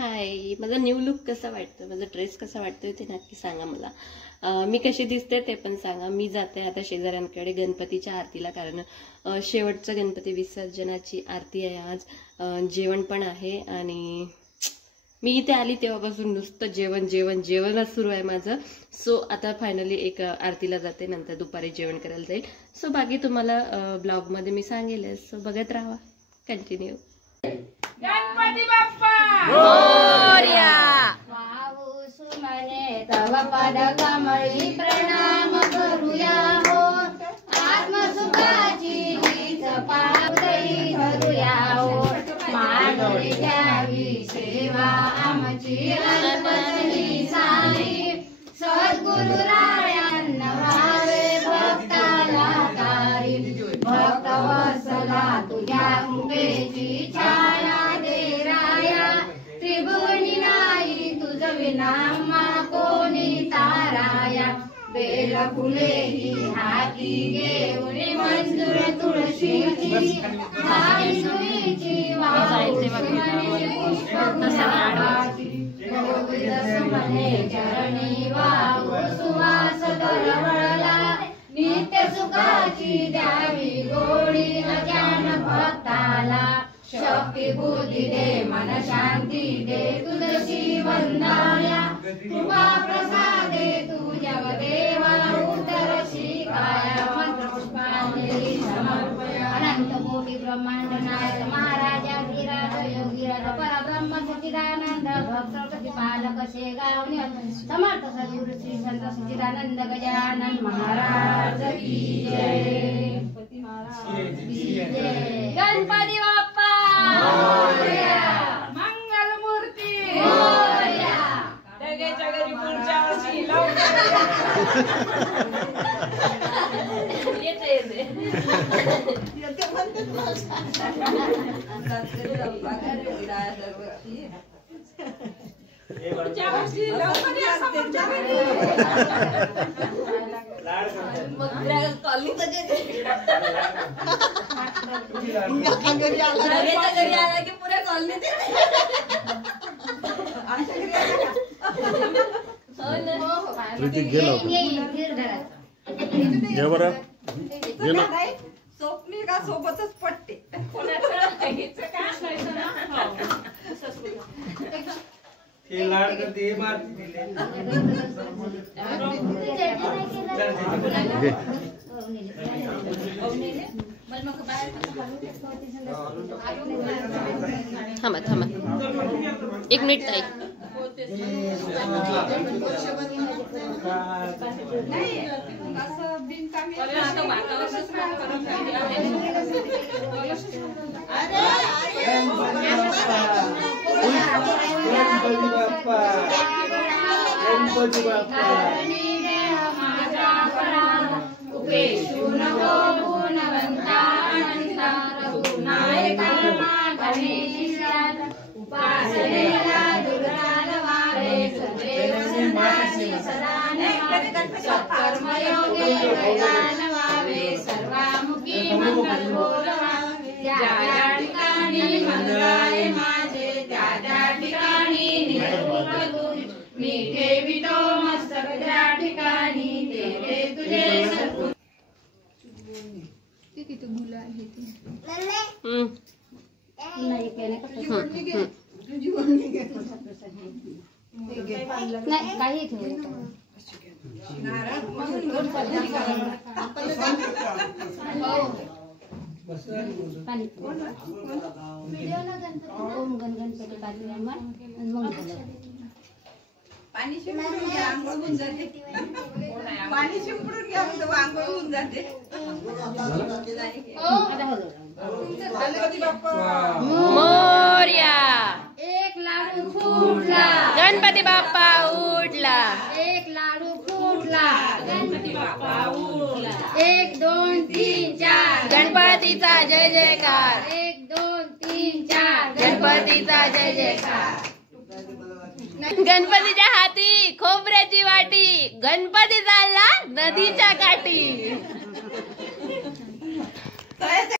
हाय, माझा new look कसा वाटतो, माझा ड्रेस कसा वाटतोय ते नक्की सांगा मला. मी कशी दिसते ते पण सांगा. मी जाते आता शेजाऱ्यांकडे गणपतीच्या आरतीला, कारण शेवटचं गणपती विसर्जनाची आरती आहे आज. जेवण पण आहे आणि मी इथे आली तेव्हापासून नुसतं जेवण जेवण जेवणच सुरू आहे माझं. सो आता फायनली एक आरतीला जाते, नंतर दुपारी जेवण करायला जाईल. सो बाकी तुम्हाला ब्लॉगमध्ये मी सांगेल, सो बघत राहा, कंटिन्यू. गणपती बाप्पा मोरया. पाऊस म्हणे तव पद कमळी प्रणाम करूया हो. आत्मसुखाची हीच पावली धरूया हो. मांडली द्यावी सेवा आमची अल्पतरी साई. सद्गुरु रायांना व्हावे भक्ताला तारी. भक्त वत्सला तुझ्या कृपेची छाया दे राया. त्रिभुवनी नाही तुझ विना कोणी ताराया. बेल फुले ही हाती घेऊन मंजूर तुळशीची. झाडी सुईची वाहू सुमने पुष्पगुलाबाची. म्हणे चरणी वाहू सुवास दरवळला. नित्य सुखाची द्यावी गोडी अज्ञान भक्ताला. शक्ती बुद्धी दे मन शांती दे तुझशी वंदाया. कृपा प्रसादे तुझ्या देवा उदर शिकाया. मंत्र पुष्पांजली समर्पया. अनंत कोटी ब्रह्मांड नायक महाराजा गिराज योगीराज परब्रह्म सच्चिदानंद भक्त प्रतिपालक शेगावनी समर्थ सद्गुरु श्री संत सच्चिदानंद गजानन महाराज की जय. गणपती बाप्पा मंगल मूर्ती डगेच्या घरी पुढच्या वर्षी पुऱ्या कॉलनीत स्वप्नी का सोबतच पटते. लाड करते मारती थांबा थांबा, एक मिनिट ताई. गणपती बाप्पा सर्वामुखी मंगल बोलवा. ज्या ठिकाणी मंगळाय माझे त्या ठिकाणी मी ठेवितो मस्तक. त्या ठिकाणी ते तुझे सद्गुरु. किती मुलं आहे नाही काही पाणी शिंपडून घ्या, आंघोळ होऊन जाते. पाणी शिंपडून घ्या, आंघोळ होऊन जाते. गणपती बाप्पा मोरया. एक लाडू फुटला गणपती बाप्पा उठला. एक लाडू फुटला गणपती बाप्पा उठला. 1 2 3 4 गणपतीचा जय जयकार. 1 2 3 4 गणपतीचा जय जयकार. गणपतीच्या हाती खोबऱ्याची वाटी. गणपती चालला नदीच्या काठी.